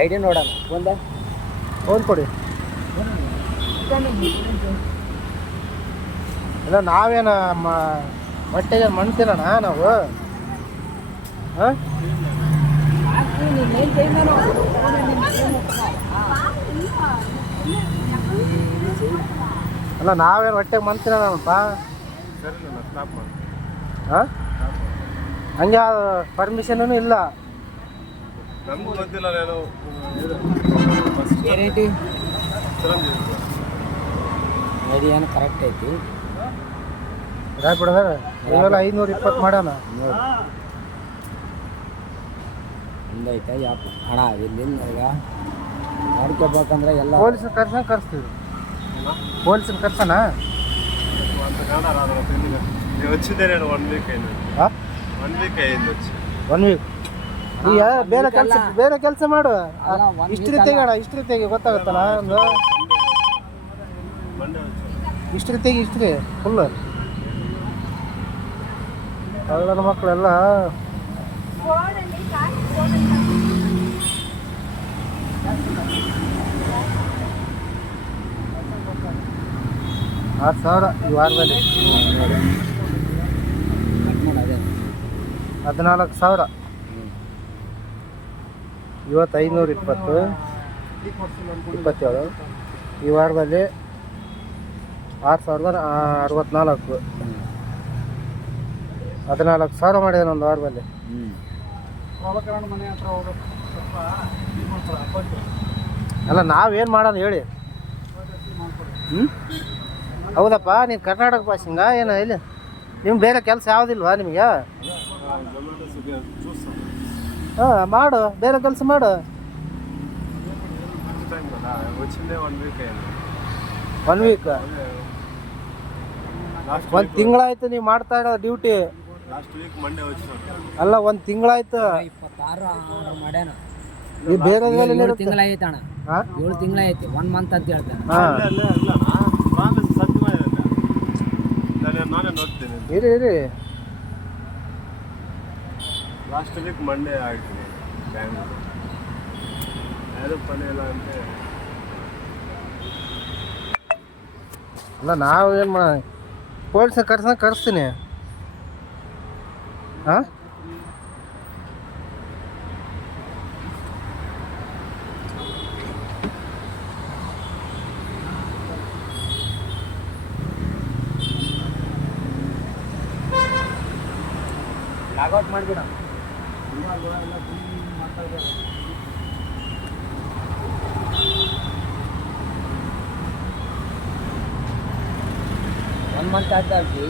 ID ನೋಡೋಣ phone ಕೊಡಿ. ಇಲ್ಲ ನಾವೇನು ಹೊಟ್ಟೆಗೆ ಮಣ್ತಿರೋಣ ನಾವು? ಹಾಂ ಅಲ್ಲ ನಾವೇನು ಹೊಟ್ಟೆಗೆ ಮಣ್ತಿರೋಣಪ್ಪ. ಹಾಂ ಹಂಗೆ ಪರ್ಮಿಷನೂ ಇಲ್ಲ. ನಮಗೂ ಗೊತ್ತಿಲ್ಲ. ಏನೈತಿ ಐಡಿ ಏನು ಕರೆಕ್ಟ್ ಐತಿ. ಬಿಡೋದ ಇವೆಲ್ಲ 520 ಮಾಡೋಣ. ಒಂದೈತೆ ಯಾಪ ಹಣ ಇಲ್ಲಿಂದ ಈಗ ಮಾಡ್ಕೋಬೇಕಂದ್ರೆ ಎಲ್ಲ ಪೊಲೀಸನ್ನ ಕರ್ಸ್ತೀವಿ. ಪೊಲೀಸನ್ನ ಕರ್ಸೋಣ. వచ్చిందే 1 వీక్ అయింది. 1 వీక్ అయింది వచ్చి. 1 వీಕ್. ಈಗ ಬೇರೆ ಕೆಲಸ ಮಾಡು. ಇಷ್ಟ್ರಿ ತೆಗಿ ಗೊತ್ತಾಗುತ್ತಲ್ಲ. ಒಂದು ಇಷ್ಟ್ರಿ ತೆಗಿ ಫುಲ್ ಕಳ್ಳರ ಮಕ್ಕಳೆಲ್ಲ. $6,000 ಈ ವಾರದಲ್ಲಿ. 14,000. ಇವತ್ತು 520 27. ಈ ವಾರದಲ್ಲಿ 6,064. 14,000 ಮಾಡಿದಾನೆ ಒಂದು ವಾರದಲ್ಲಿ. ಅಲ್ಲ ನಾವೇನು ಮಾಡೋಣ ಹೇಳಿ? ಹೌದಪ್ಪ, ನೀನು ಕರ್ನಾಟಕ ಭಾಷೆಂಗ ಏನು ಇಲ್ಲಿ? ನಿಮ್ಗೆ ಬೇರೆ ಕೆಲಸ ಯಾವುದಿಲ್ವಾ ನಿಮಗೆ? ಹಾಂ ಮಾಡು, ಬೇರೆ ಕೆಲಸ ಮಾಡು. 1 ವೀಕ್ 1 ತಿಂಗಳಾಯ್ತು ನೀವು ಮಾಡ್ತಾ ಇರೋ ಡ್ಯೂಟಿ. ಅಲ್ಲ 1 ತಿಂಗಳಾಯ್ತು. 26 ಮಾಡ್ಯಾನ. ಈ ಬೇರೆ ತಿಂಗಳಾಯ್ತು ಅಣ್ಣ. 7 ತಿಂಗಳಾಯ್ತು. 1 ಮಂತ್ ಅಂತ ಹೇಳ್ತಾನೆ. ಇರಿ లాస్ట్ వీక్ మండే ఆగిపోయింది బ్యాంగ్లూర్. ఏదో పని ఎలా అంటే ಅಲ್ಲ ನಾವು ಏನು ಮಾಡ ಪೊಲೀಸ್ನ ಕರೆಸ್ತೀನಿ. ಹಾಂ ಲಾಗೌಟ್ ಮಾಡಿಬಿಡ. ಒನ್ ಮಂತ್ ಆಯ್ತು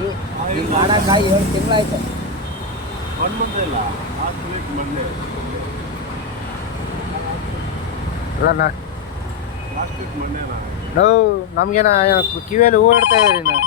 ಈಗ ಮಾಡಕ್ಕೆ 7 ತಿಂಗಳಾಯ್ತು. 1 ಮಂತ್ ಇಲ್ಲ, ಲಾಸ್ಟ್ ವೀಕ್ ಮಂಡೇ. ಅಲ್ಲ ಲಾಸ್ಟ್ ವೀಕ್ ಮಂಡೇನಾ? ನಾವು ನಮಗೇನ ಕಿವಿಯಲ್ಲಿ ಹೂ ಇಡ್ತಾ ಇದ್ದೀರಿ.